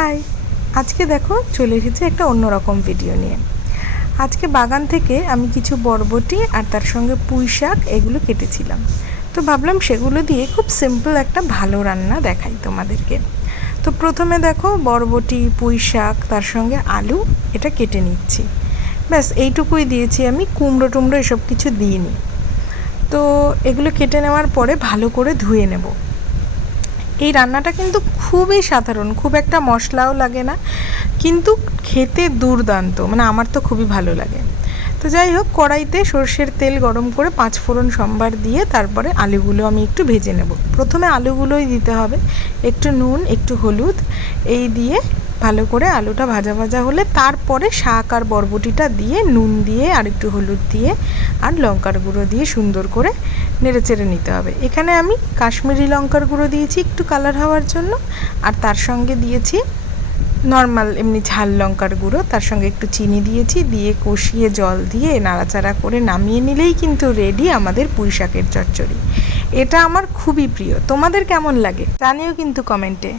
High, আজকে দেখো চলে এসেছে একটা অন্যরকম ভিডিও নিয়ে। আজকে বাগান থেকে আমি কিছু বরবটি আর তার সঙ্গে পুঁই শাক এগুলো কেটেছিলাম। তো ভাবলাম সেগুলো দিয়ে খুব সিম্পল একটা ভালো রান্না দেখাই তোমাদেরকে। তো প্রথমে দেখো বরবটি, পুঁই শাক তার সঙ্গে আলু এটা কেটে নিচ্ছি। ব্যাস এইটুকুই দিয়েছি, আমি কুমড়ো টুমড়ো এসব কিছু দিইনি। তো এগুলো কেটে নেওয়ার পরে ভালো করে ধুয়ে নেব। এই রান্নাটা কিন্তু খুবই সাধারণ, খুব একটা মশলাও লাগে না, কিন্তু খেতে দুর্দান্ত, মানে আমার তো খুবই ভালো লাগে। তো যাই হোক, কড়াইতে সর্ষের তেল গরম করে 5 ফোড়ন সম্বার দিয়ে তারপরে আলুগুলো আমি একটু ভেজে নেব। প্রথমে আলুগুলোই দিতে হবে, একটু নুন একটু হলুদ এই দিয়ে ভালো করে আলুটা ভাজা ভাজা হলে তারপরে শাক আর বরবটিটা দিয়ে নুন দিয়ে আর একটু হলুদ দিয়ে আর লঙ্কার গুঁড়ো দিয়ে সুন্দর করে নেড়েচেড়ে নিতে হবে। এখানে আমি কাশ্মীরি লঙ্কার গুঁড়ো দিয়েছি একটু কালার হওয়ার জন্য, আর তার সঙ্গে দিয়েছি নর্মাল এমনি ঝাল লঙ্কার গুঁড়ো, তার সঙ্গে একটু চিনি দিয়েছি, দিয়ে কষিয়ে জল দিয়ে নাড়াচাড়া করে নামিয়ে নিলেই কিন্তু রেডি আমাদের পুঁই শাকের চচ্চড়ি। এটা আমার খুবই প্রিয়। তোমাদের কেমন লাগে জানিও কিন্তু কমেন্টে।